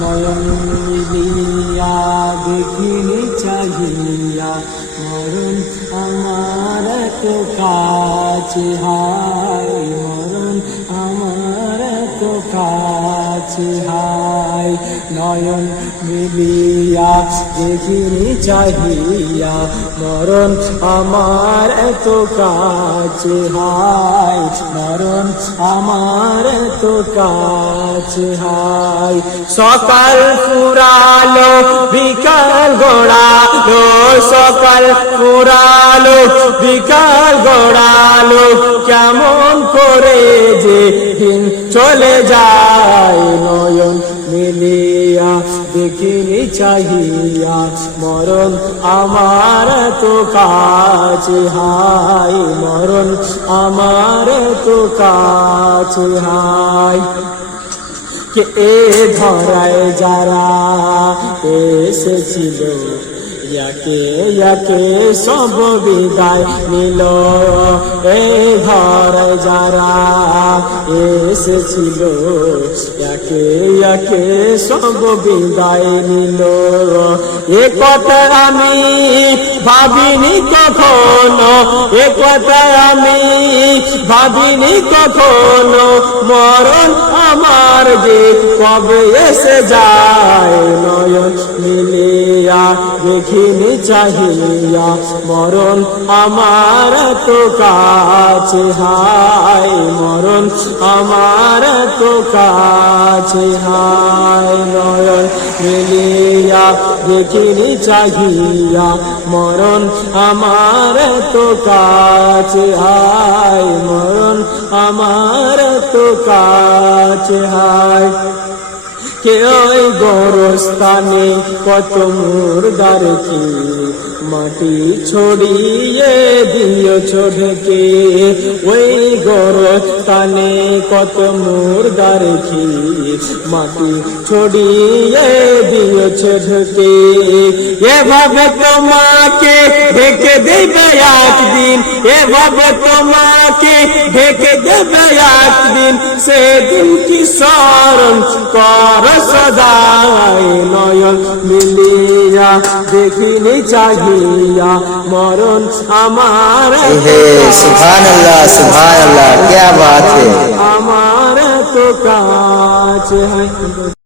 নয়ন মিলিয়া দেখিনি চাহিয়া মরণ আমার এত কাছে হায় মরণ আমার এত কাছে হায় নয়ন মিলিয়া দেখিনি চাহিয়া মরণ আমার এত কাছে হায় মরণ আমার এত কাছে হায় সকাল ফুরালো বিকাল গড়ালো সকাল ফুরালো বিকাল গড়ালো কেমন করে যে দিন চলে যায় নয়ন মিলিয়া দেখিনি চাহিয়া মরণ আমার তো কাছে হায় মরণ আমার তো কাছে হায় কে এ ধরায় যারা এসেছিল ইয়াকে ইয়াকে সব বিদায় নিল এই ঘরে যারা এসেছিল ইয়াকে ইয়াকে সব বিদায় নিল এ কথা আমি ভাবিনি কখনো এ কথা আমি ভাবিনি কখনো মরণ আমার যে কবে এসে যায় নয়ন মিলিয়া দেখিনি চাহিয়া মরণ আমার তো কাছে হায় মরণ আমার তো কাছে হায় নয়ন মিলিয়া দেখিনি চাহিয়া মরণ আমার তো কাছে হায় মরণ আমার তো কাছে হায় কে ওই গোরস্থানে কত মুর্দার কি মাটি ছড়িয়ে দিয়েছ ঢেকে ওই গোরস্থানে কত মুর্দার কি মাটি ছড়িয়ে দিয়েছ ঢেকে এভাবে তোমাকে ঢেকে দেবে একদিন এভাবে তোমাকে ঢেকে দেবে একদিন সেদিন কি স্মরণ কর সদাই নয়ন মিলিয়া দেখিনি চাহিয়া মরণ আমার सुभान अल्लाह क्या बात है আমার তো কাছে